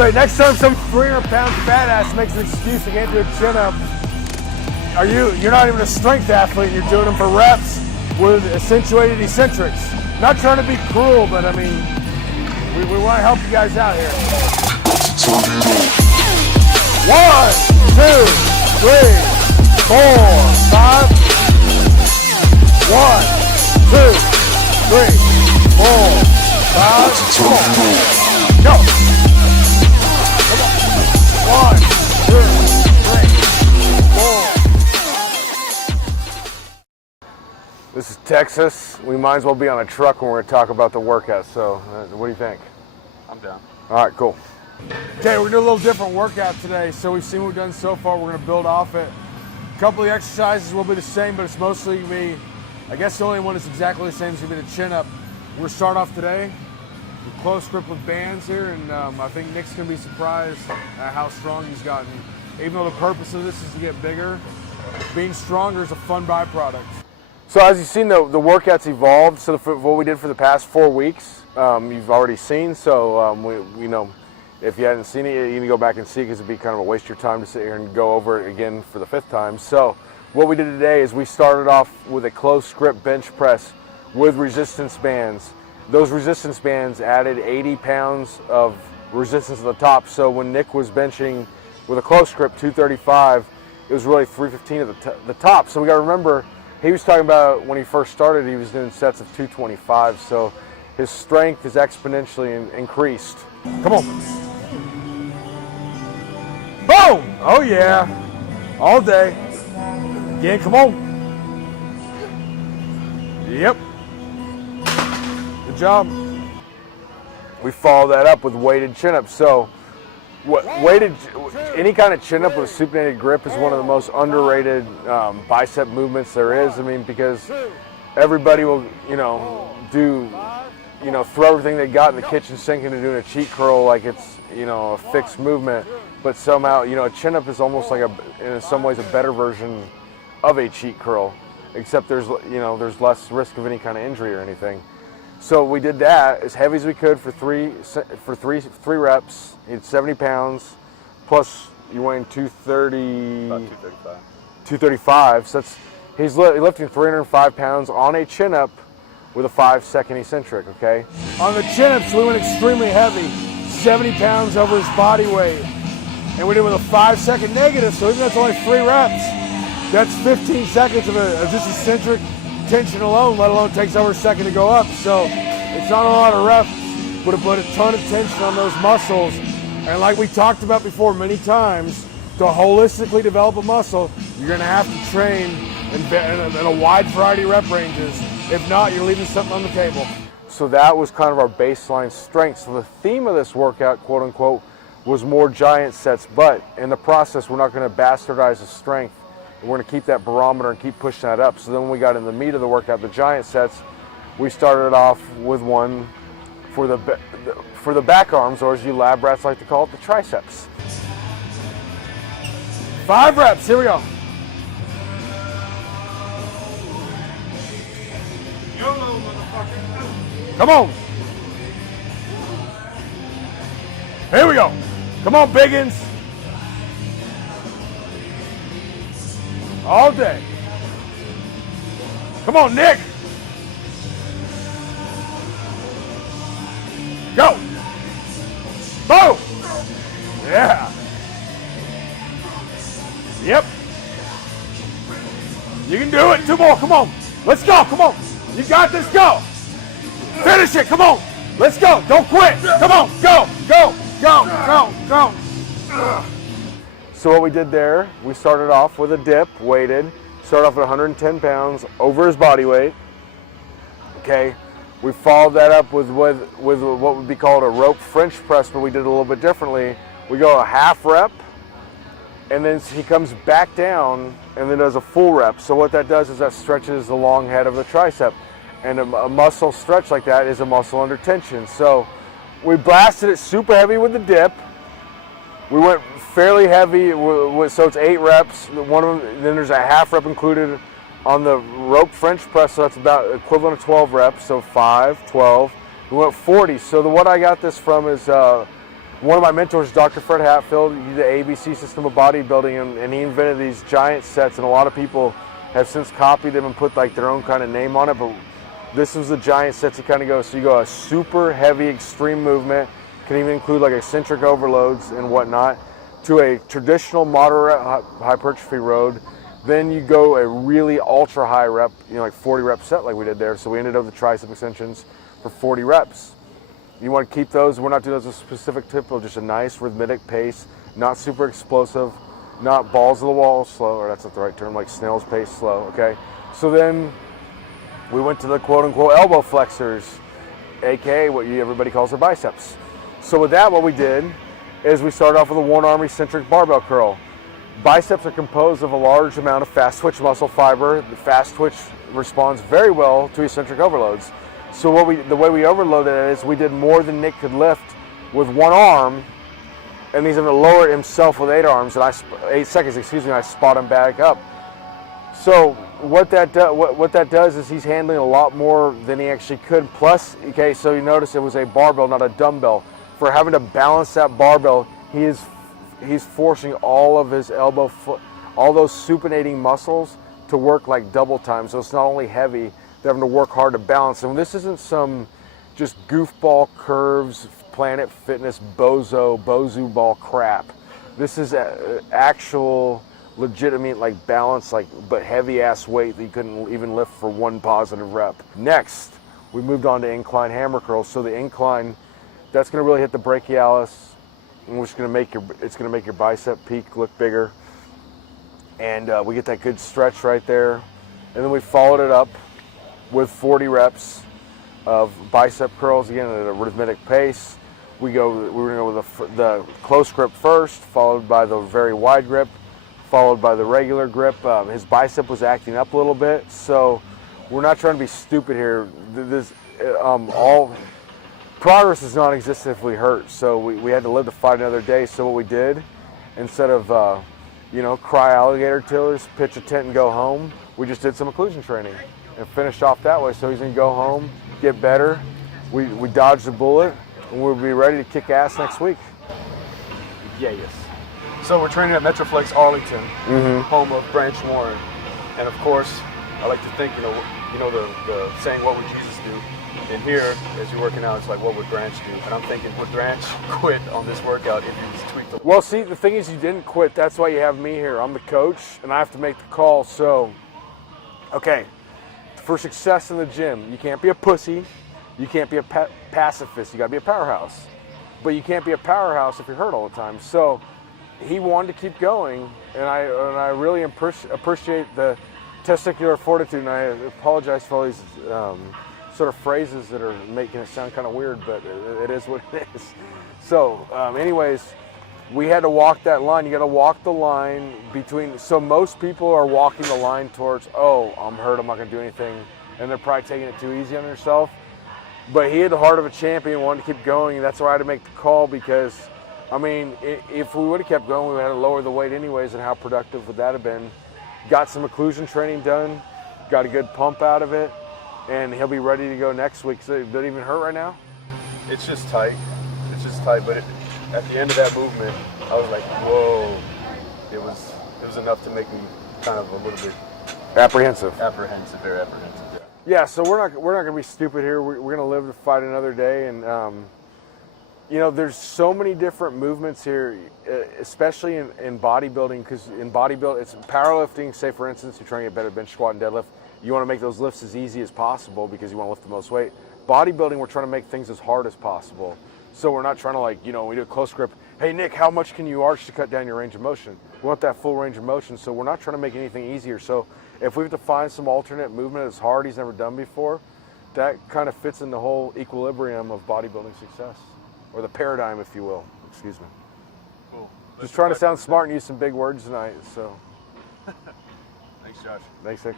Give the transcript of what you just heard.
So next time some 300-pound fat ass makes an excuse to get into a chin-up, you're not even a strength athlete, you're doing them for reps with accentuated eccentrics. Not trying to be cruel, but I mean, we want to help you guys out here. 1, 2, 3, 4, 5. 1, 2, 3, 4, 5. Come on. Go. Come on. 1, 2, 3, 4. This is Texas. We might as well be on a truck when we're going to talk about the workout. So, what do you think? I'm down. All right, cool. Okay, we're going to do a little different workout today. So we've seen what we've done so far. We're going to build off it. A couple of the exercises will be the same, but it's mostly going to be, I guess the only one that's exactly the same is going to be the chin up. We're going to start off today with close grip with bands here, and I think Nick's going to be surprised at how strong he's gotten. Even though the purpose of this is to get bigger, being stronger is a fun byproduct. So as you've seen, the workout's evolved. So what we did for the past 4 weeks, you've already seen. So we know, if you hadn't seen it, you need to go back and see it because it'd be kind of a waste of your time to sit here and go over it again for the 5th time. So what we did today is we started off with a close grip bench press with resistance bands. Those resistance bands added 80 pounds of resistance at the top. So when Nick was benching with a close grip 235, it was really 315 at the top. So we got to remember, he was talking about when he first started, he was doing sets of 225. So his strength is exponentially increased. Come on. Boom! Oh yeah. All day. Again, come on. Yep. Good job. We follow that up with weighted chin-ups. So any kind of chin-up with a supinated grip is one of the most underrated bicep movements there is. I mean, because everybody will, throw everything they got in the kitchen sink into doing a cheat curl like it's, a fixed movement. But somehow, a chin-up is almost like in some ways a better version of a cheat curl, except there's less risk of any kind of injury or anything. So we did that as heavy as we could for three reps. He had 70 pounds, plus you weighing 230. About 235. 235. So he's lifting 305 pounds on a chin-up with a 5-second eccentric. Okay. On the chin-ups, we went extremely heavy, 70 pounds over his body weight. And we did it with a 5-second negative, so even though it's only 3 reps, that's 15 seconds of just eccentric tension alone, let alone takes over a second to go up. So it's not a lot of reps, but it put a ton of tension on those muscles. And like we talked about before many times, to holistically develop a muscle, you're going to have to train in a wide variety of rep ranges. If not, you're leaving something on the table. So that was kind of our baseline strength. So the theme of this workout, quote unquote, was more giant sets, but in the process, we're not going to bastardize the strength. We're going to keep that barometer and keep pushing that up. So then when we got in the meat of the workout, the giant sets, we started off with one for the back arms, or as you lab rats like to call it, the triceps. 5 reps, here we go. YOLO, motherfucker. Come on. Here we go. Come on, biggins. All day. Come on, Nick. Go. Boom. Yeah. Yep. You can do it. 2 more. Come on. Let's go. Come on. You got this. Go. Finish it. Come on. Let's go. Don't quit. Come on. Go. Go. Go. Go. Go. So what we did there, we started off with a dip, weighted. Started off at 110 pounds over his body weight. Okay. We followed that up with what would be called a rope French press, but we did it a little bit differently. We go a half rep, and then he comes back down and then does a full rep. So what that does is that stretches the long head of the tricep. And a muscle stretch like that is a muscle under tension. So we blasted it super heavy with the dip. We went fairly heavy, so it's 8 reps. Then there's a half rep included on the rope French press, so that's about equivalent of 12 reps, so 5, 12. We went 40. So what I got this from is One of my mentors, Dr. Fred Hatfield, he did the ABC system of bodybuilding, and he invented these giant sets, and a lot of people have since copied them and put like their own kind of name on it, but this was the giant sets you kind of go. So you go a super heavy extreme movement, can even include like eccentric overloads and whatnot, to a traditional moderate hypertrophy road. Then you go a really ultra high rep, like 40 rep set like we did there. So we ended up with the tricep extensions for 40 reps. You want to keep those. We're not doing those with a specific tempo, just a nice rhythmic pace, not super explosive, not balls to the wall slow, or that's not the right term, like snail's pace slow, okay? So then we went to the quote unquote elbow flexors, AKA what everybody calls their biceps. So with that, what we did is we started off with a one arm eccentric barbell curl. Biceps are composed of a large amount of fast twitch muscle fiber. The fast twitch responds very well to eccentric overloads. So the way we overloaded it is we did more than Nick could lift with one arm, and he's going to lower it himself with 8 arms, and 8 seconds, and I spot him back up. So what that does is he's handling a lot more than he actually could. Plus, okay, so you notice it was a barbell, not a dumbbell. For having to balance that barbell, he's forcing all of his elbow, foot, all those supinating muscles to work like double time. So it's not only heavy, they're having to work hard to balance. And this isn't some just goofball curves, Planet Fitness bozu ball crap. This is actual legitimate like balance, but heavy ass weight that you couldn't even lift for one positive rep. Next, we moved on to incline hammer curls. So the incline, that's going to really hit the brachialis, which is going to make your bicep peak look bigger, and we get that good stretch right there. And then we followed it up with 40 reps of bicep curls, again at a rhythmic pace. We were going to go with the close grip first, followed by the very wide grip, followed by the regular grip. His bicep was acting up a little bit, so we're not trying to be stupid here. All progress is non-existent if we hurt, so we had to live to fight another day. So what we did, instead of cry alligator killers, pitch a tent and go home, we just did some occlusion training and finished off that way. So he's going to go home, get better. We dodged a bullet, and we'll be ready to kick ass next week. Yeah, yes. So we're training at Metroflex Arlington, home of Branch Warren, and of course, I like to think, the saying, "What would Jesus do?" And here, as you're working out, it's like, what would Branch do? And I'm thinking, would Branch quit on this workout if he was tweaked the... Well, see, the thing is, you didn't quit. That's why you have me here. I'm the coach, and I have to make the call. So, okay, for success in the gym, you can't be a pussy. You can't be a pacifist. You got to be a powerhouse. But you can't be a powerhouse if you're hurt all the time. So he wanted to keep going, and I really appreciate the testicular fortitude, and I apologize for all these... sort of phrases that are making it sound kind of weird, but it is what it is. So anyways, we had to walk that line. You got to walk the line between, so most people are walking the line towards, oh, I'm hurt, I'm not going to do anything, and they're probably taking it too easy on themselves. But he had the heart of a champion, wanted to keep going, and that's why I had to make the call, because, I mean, if we would have kept going, we would have had to lower the weight anyways, and how productive would that have been? Got some occlusion training done, got a good pump out of it, and he'll be ready to go next week. So it doesn't even hurt right now? It's just tight. But at the end of that movement, I was like, whoa. It was enough to make me kind of a little bit apprehensive. Very apprehensive, yeah. Yeah, so we're not going to be stupid here. We're going to live to fight another day. And, there's so many different movements here, especially in bodybuilding, because in bodybuilding, it's powerlifting. Say, for instance, you're trying to get better bench squat and deadlift. You want to make those lifts as easy as possible because you want to lift the most weight. Bodybuilding, we're trying to make things as hard as possible. So we're not trying to we do a close grip. Hey, Nick, how much can you arch to cut down your range of motion? We want that full range of motion, so we're not trying to make anything easier. So if we have to find some alternate movement that's hard he's never done before, that kind of fits in the whole equilibrium of bodybuilding success, or the paradigm, if you will. Excuse me. Cool. Just trying to sound smart and use some big words tonight. So. Thanks, Josh. Thanks, Nick.